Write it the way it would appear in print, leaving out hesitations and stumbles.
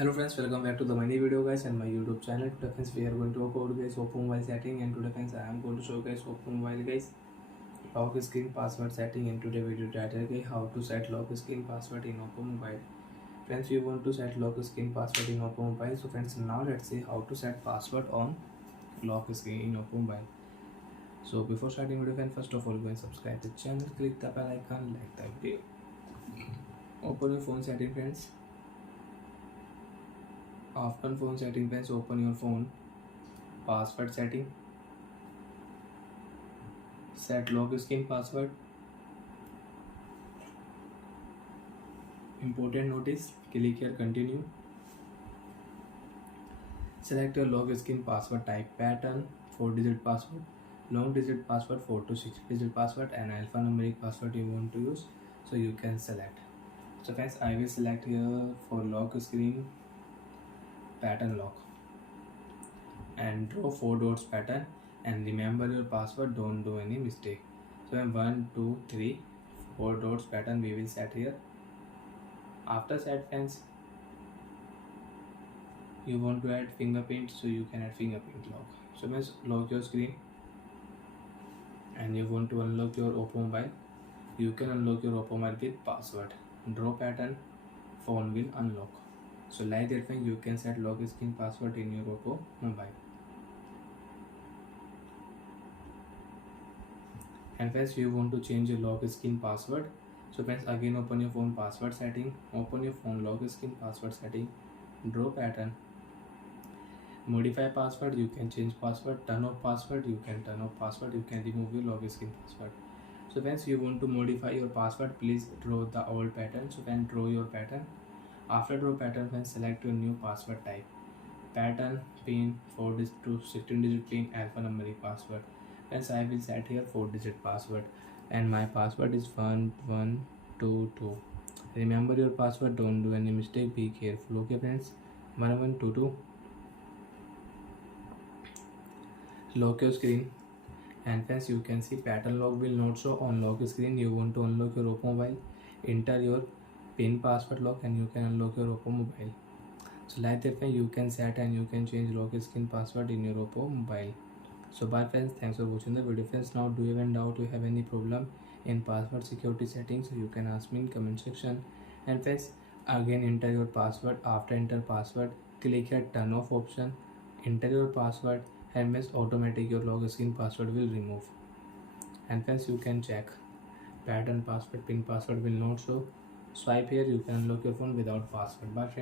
Hello friends, welcome back to the mini video guys and my YouTube channel. Today friends we are going to upload guys Oppo mobile setting, and today friends I am going to show guys Oppo mobile guys lock screen password setting. In today video title guys how to set lock screen password in Oppo mobile. Friends, we want to set lock screen password in Oppo mobile. So friends, now let's see how to set password on lock screen in Oppo mobile. So before starting video friends, first of all go and subscribe the channel, click the bell icon, like the video. Open your phone setting friends. After phone setting friends, open your phone password setting, set lock screen password. Important notice, click here continue. Select your lock screen password type, pattern 4-digit password, long digit password 4 to 6 digit password, and alphanumeric password you want to use, so you can select. So friends, I will select here for lock screen pattern lock and draw 4 dots pattern, and remember your password, don't do any mistake. So 1 2 3 4 dots pattern we will set here. After set friends, you want to add fingerprint, so you can add fingerprint lock. So friends, lock your screen and you want to unlock your Oppo mobile, you can unlock your Oppo mobile with password, draw pattern, phone will unlock. So like that friends, you can set lock screen password in your Oppo mobile. And friends, you want to change your lock screen password. So friends, again open your phone password setting, open your phone lock screen password setting, draw pattern, modify password, you can change password, turn off password, you can turn off password, you can remove your lock screen password. So friends, you want to modify your password, please draw the old pattern. So then draw your pattern. After draw pattern friends, select your new password type, pattern pin 4 to 16 digit pin, alphanumeric password. Friends, I will set here 4 digit password and my password is 1122. Remember your password, don't do any mistake, be careful. Okay friends, 1122. Lock your screen, and friends, you can see pattern lock will not show on lock screen. You want to unlock your Oppo mobile, enter your pin password lock and you can unlock your Oppo mobile. So like that you can set and you can change lock screen password in your Oppo mobile. So bye friends, thanks for watching the video friends. Now do you have any doubt, you have any problem in password security settings, so you can ask me in comment section. And friends, again enter your password. After enter password, click here turn off option, enter your password, and means automatic your lock screen password will remove. And friends, you can check pattern password, pin password will not show. Swipe here, you can unlock your phone without password. Bye friends.